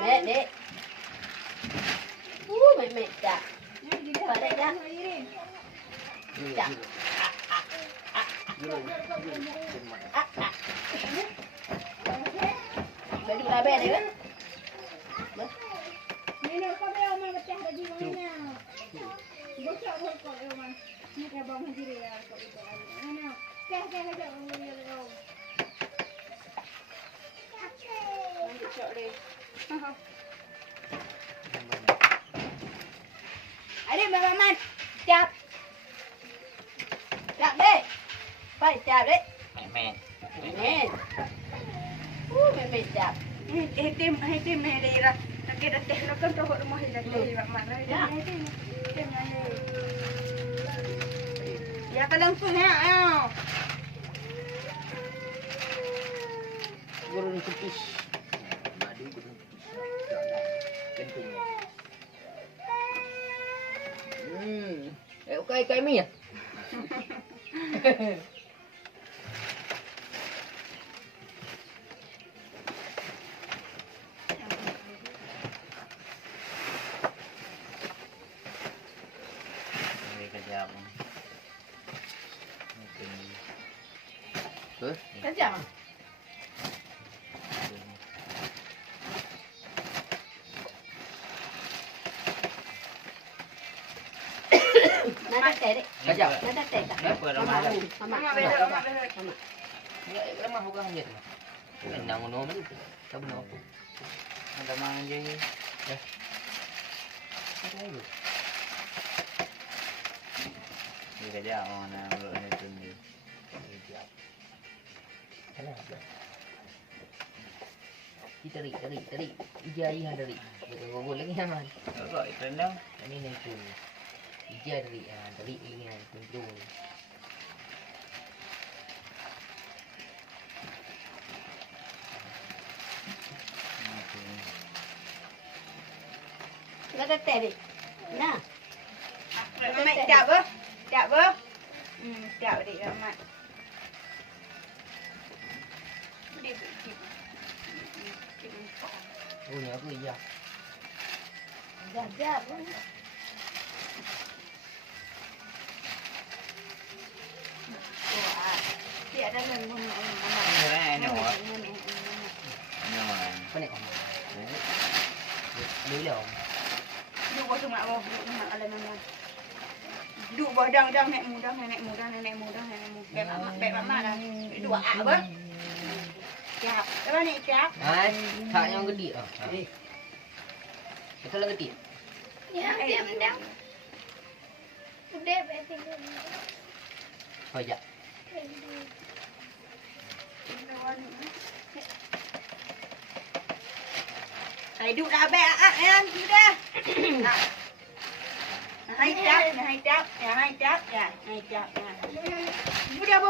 Mẹ đi. Mẹ chặt. Vào đây nhá. Chặt. Bé đi ra bé đấy đấy. Ini kau beli oman pecah tadi mana? Bocor kau beli oman. Ni kau bawa sendiri ya kau itu. Mana? Kau aja orang beli kau. Bocor deh. Adik Mama Man, chạp. Chặt đi. Phải chặt đấy. Mẹ. Mẹ. Mẹ chặt. Hai tim hai đi ra. Kita teh lo kan tahu rumah dia teh mak mana dia tim mana. Ya kalau tu ya. Gurun kupis. Madu gurun kupis. Kentung. Cây mi à? Cái chả. Nó tệ đấy. Cái chả. Nó tệ cả. Mama bela. Lemah bukan hanya tu. Nang ngono men. Tak benar. Ada mangan je. Ni kerja orang nak meluk ni tu ni. Kita tarik. Ija tarik. Betul gogol lagi aman. Kok itu dah. Ini ni tu. Ija tarik ini control. Nó tệ đi. Nè. Mama chạp bơ. Chạp đi mama. Đi. Oh, ni aku ija. Dạ. Dia ada yang mama. Ni ni awak. Ni mana? Apa ni kau? Ni lah. Duk bawah tu mak ala mama. Duk bawah dang nek mudah. Beb mama dah. Dua ak apa? Cap. Apa ni cap? Hai, tak yang gede ah. Betul lah gede. Ya, diam. Udah betul. Oh ya. Hai duk dah beb ak kan sudah. Hai cap. Budak.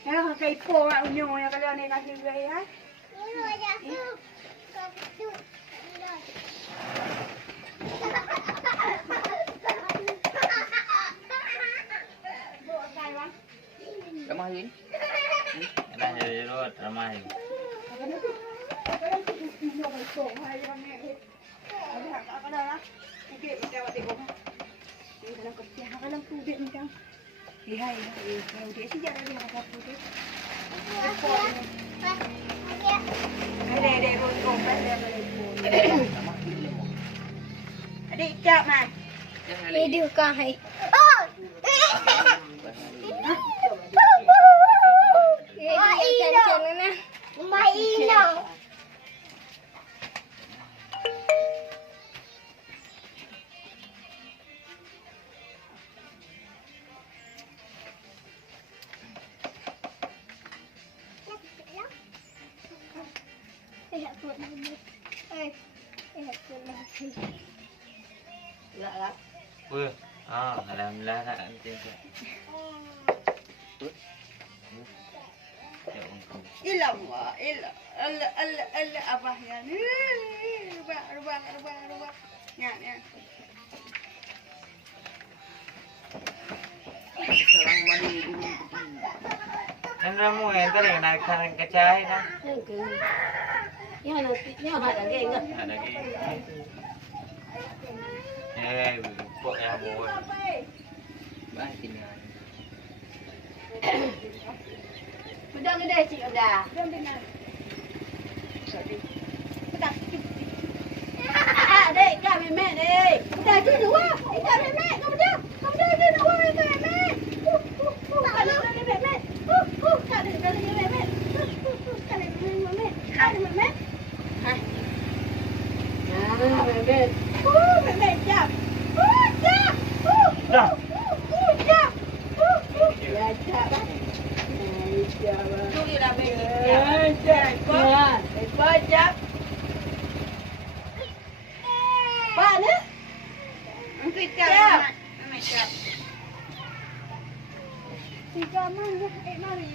Ya kai po mak unyo ya kalau ni kasih gue ya. Ramah ni. Dah jadi rot ramah. Adik cap man. Video kah hai. Maino. Wah, alhamdulillah tak macam tu. Ilah abah ya. Rubah. Ya. Sarang mandi dulu. Nên ramu yang tadi nak kan kacai dah. Yang ke. Yang ada lagi enggak? Ada lagi. Pok yang mau. Baik tinggal. Udah gede cik udah. Udah benar. Udah. Dek, kau memek dek. Udah tu dua. Kau memek, kau dah. Kau dah tu dua kau memek. Kau dah memek. Kau dah memek. Kau dah memek. Kau memek. Hai. Ah, memek. Memek jap. Jap. Dah. Jap. Ya jap. Tu ialah memek. Jap. Ekor jap. Pak ni? Angkat jap. Memek jap. Tiga mana? Mari.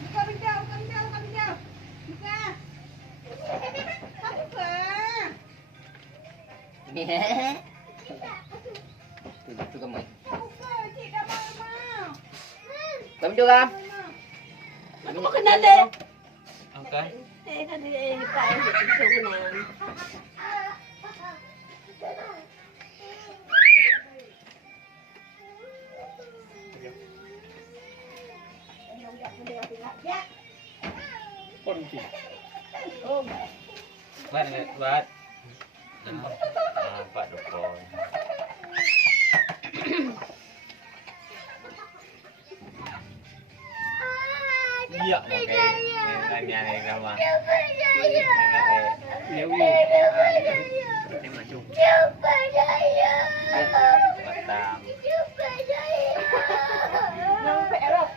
Buka pinjau. Buka. Buka. Tu kamu. Buka, cik dah mau. Kamu juga. Aku mau kenal deh. Okay. Kan dia Pak ni kenal. Buat. Buat dukung. Iya, makanya ni nama. Ini maju. Batam. Nampak dah.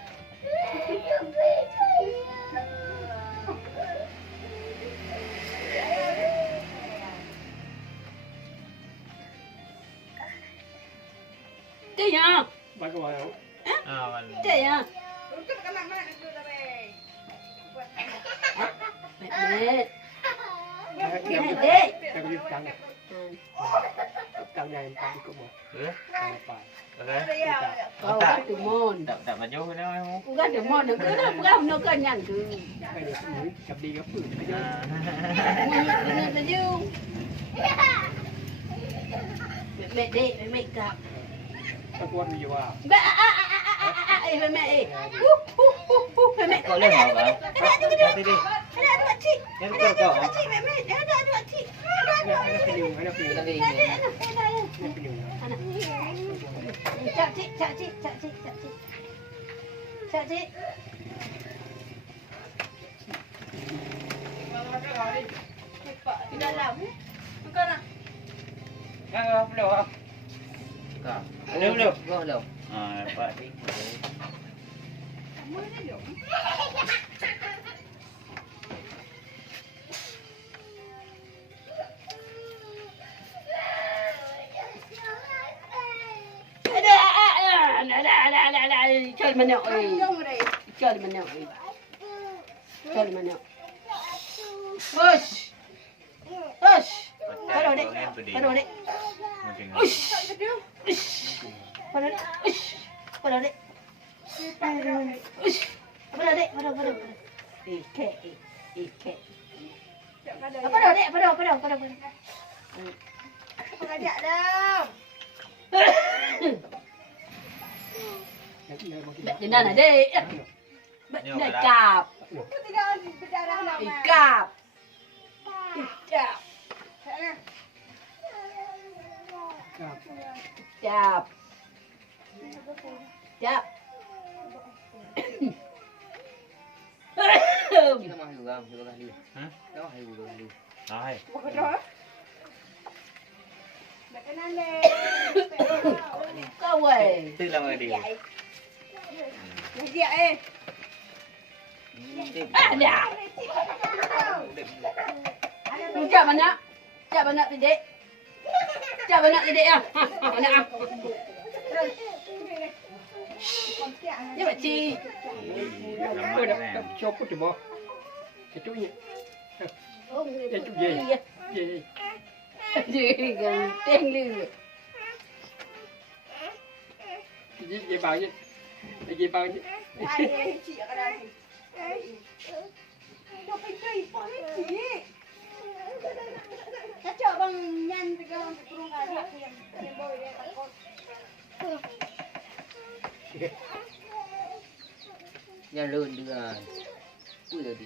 Đây nha. Ah, mana? Đây nha. Mệt. Đây. Okay. Kau kat Dumon. Tak maju ni mau. Kau kat Dumon nak ke? Bukan nak kenyang ke? Nak baju. Mệt đi, mệt cặp. Ba mẹ mẹ. Mẹ Kau leh apa? Nanti di. ada dua cik. Yang kau kau. Cik mẹ ada dua cik. Cak cik. Cepat di dalam. Bukan nak. Yang belum. Kau. Belum. Belum. Ah, dapat ni. Kamu ni dong. Chơi mà nhậu ơi. Chơi mà nhậu ơi. Chơi mà nhậu. Ôi. Ôi. Bắt đầu đi. Bắt đầu đi. Ôi. Bắt đầu đi. Bắt đầu đi. Bắt đầu đi. Bắt đầu. Ý kệ. Bắt đầu đi. Bắt đầu. Không có dạ đâu. Đến đây này đi. Này cạp. Cạp. Chạp. Kita mau juga, juga kali. Hah? Kau hai juga kali. Hai. Câu ơi. Tức là người đi. Dạ ê. Dạ. Chào bạn ạ. Đi đệ. Chào bạn ạ đi đệ à. Bạn ạ. Nhưng mà chi. Cho chút thì bỏ. Cái chút nhỉ. Cái chút gì? Gì? Gì gần tên lưu. Gì vậy bà gì? Lagi bang. Hai, cik akan lagi. Dah pergi pun cik. Kacau bang nyan pegang kurung adik yang boy dia takut. Yang lun dengan. Ui dah di.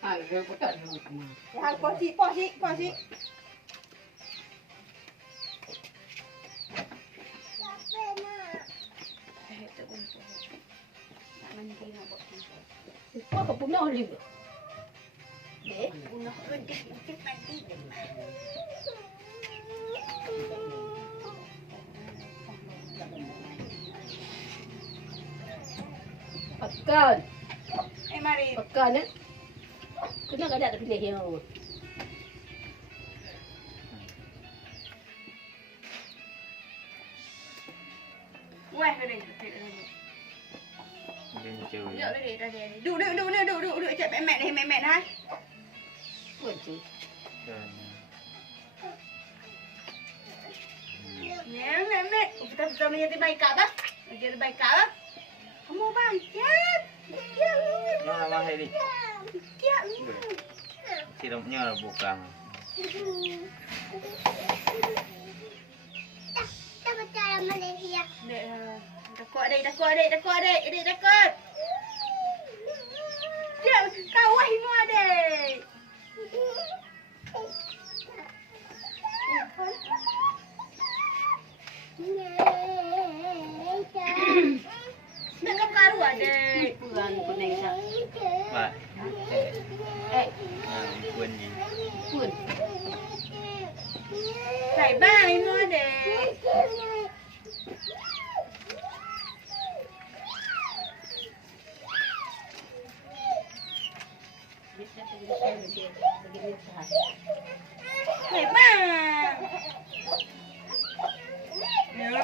Ah, dia pun tak ada rumah. Ya, posik. Kau kau punya olive. Dek, punah gede ikut nanti. Pekan. Mari. Pekan eh. Kena kada tak pilih yang. Wah, gede. Dia ni cewek. Duduk tadi, tadi. Duduk. Cak memet ha. Kunci. Dan Ya, memet. Betul ni jadi baik apa? Jadi baik apa? Kamu bang, ya. Yang lama hari ni. Ya. Sirupnya bukan. Kita bicara Malaysia. Takut adik. Takut. Dia kawah mu adik. Nak kau karu adik. Pulang kuning tak. Pak. Pun ni. Pun. Hai bang mu adik. Hai bang. Ya.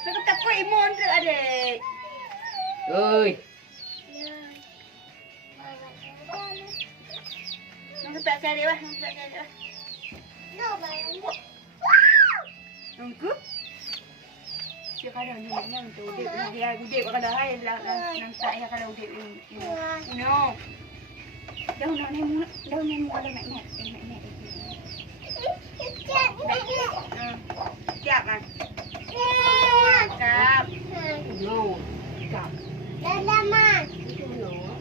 Nak takut imon tu adik. Oi. Nak tak cari wah. No, barang. Tunggu. Dia kadang yang tu dia kadang hai nampak ya kalau dia no. Daun ni mu ada mek. Siap kan? Siap. No. Kap. Dalaman. Itu no.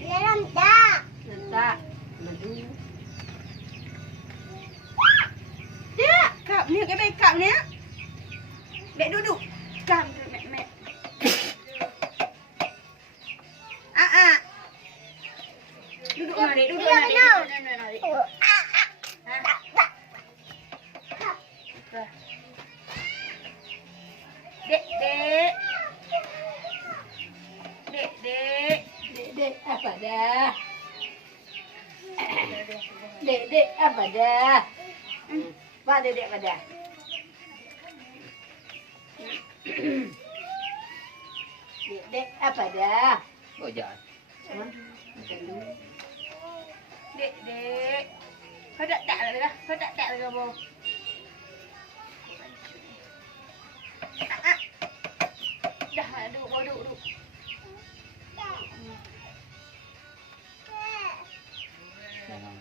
Dalam dah. Letak madu. Dia kap ni ke baik kap ni. Dek duduk. Kap mek. Duduk mana dek? Duduk mana dek? Dek apa dah? Dek apa dah? Pak dek apa dah? Dek apa dah? Kau jalan. Makan dulu. Dek. Kau tak lah. Kau tak lah boh. Dah duduk. Jangan.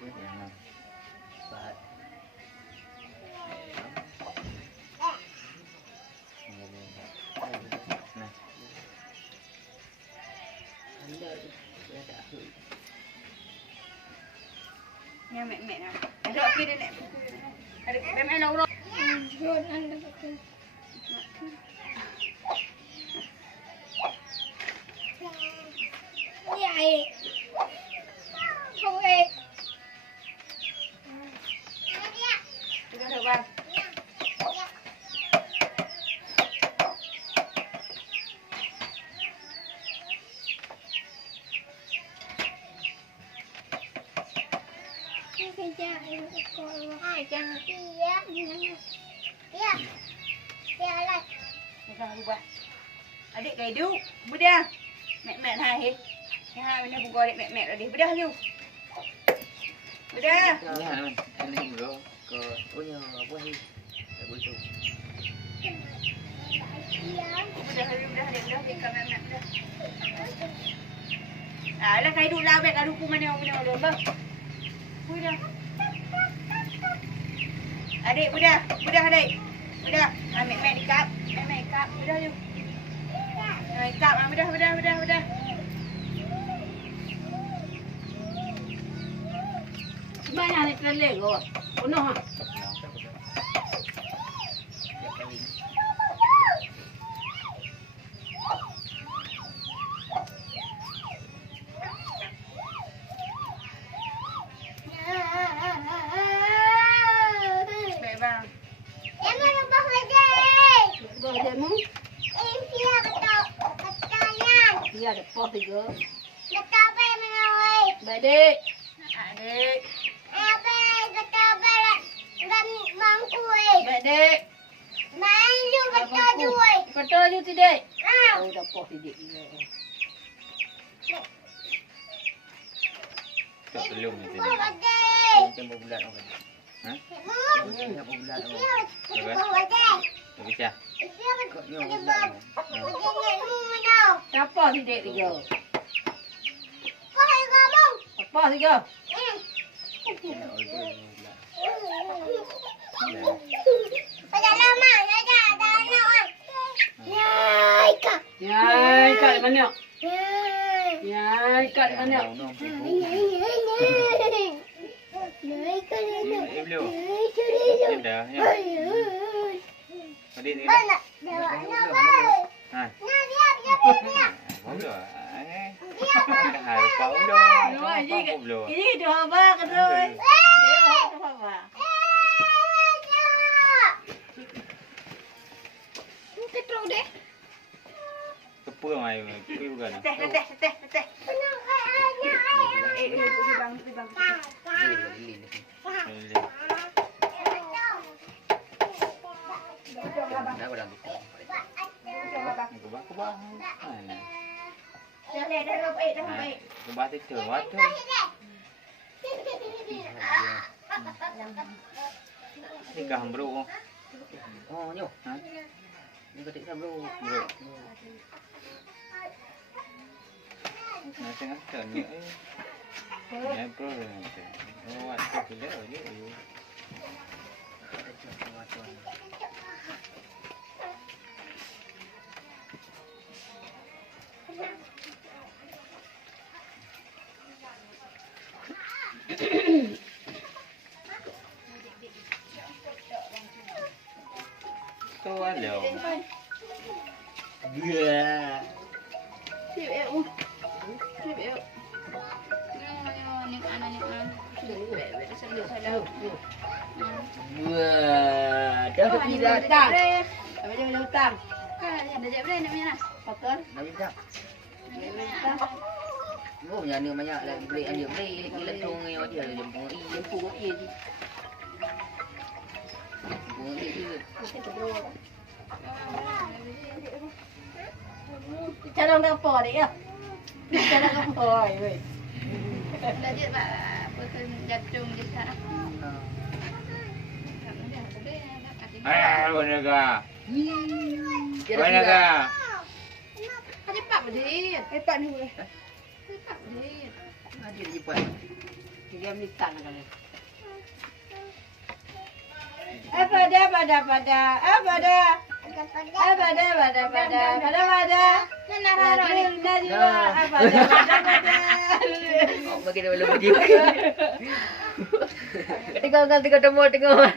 Jangan. Pat. Nah. Anda dah tak aku. Yang mek nak. Ada okey dia nak. Ada mek nak urut. Jod anda betul. Ya, Sudah bang. jangan. Iya, jangan. Iya. Iya lah. Jangan ubah. Adik gaidu, budak. Mek hai. Yang hai mana buka adik mek tadi. Budak tu. Budak. Jangan. Ini bro. Ke punya apa ni? Tak betul. Udah ikan memek dah. Alah kai duk lah beg kadu ku mana lu bang. Budak. Adik budak adik. Budak, ambil mek dekat. Mek dekat. Budak jom. Mek dekat, budak. Banyak ni terlek ke? Penuh ah. Dia ada pot juga. Adik. Adik. Betul je tidak? Oh, dah pot tidak juga. Tak belum ni tadi. Macam berbulan orang. Ha? Macam berbulan orang. Tak bisa. Siapa tidak juga? Apa juga? Ya, ikat di mana? Ikat di mana? Belum. Dah ya. Adik ni. Ha. Belum. Hai kau belum. Ini dua abang kedua. Dua abang. Ketrok deh. Kepa mai pergi bukan. Teh. Kubah. Dah baik. Kubah tu cerewet tu. Ni kah bro. Oh, nyo. Ha? Ni ketik saya bro. Bro. Nah, tengah tanya ya bro. Oh, apa tu dah je. Tu ada. Biar. Wah, dah pergi datang. Apa dia boleh hutang? Dah jap dah nak minyak. Betul? Dah pergi datang. Oh, yang ni banyak lah beli dia beli letung ni dia ada jemput je. Cara apa dia ya? Cara apa weh? Dah jap apa tu jatung je sat. Mana ka? Mana ka? Cepat berdiri. Cepat ni boleh. Cepat berdiri. Dia jemput. Dia minta nak kali. Bagi dia belum pergi. Tengok tengok.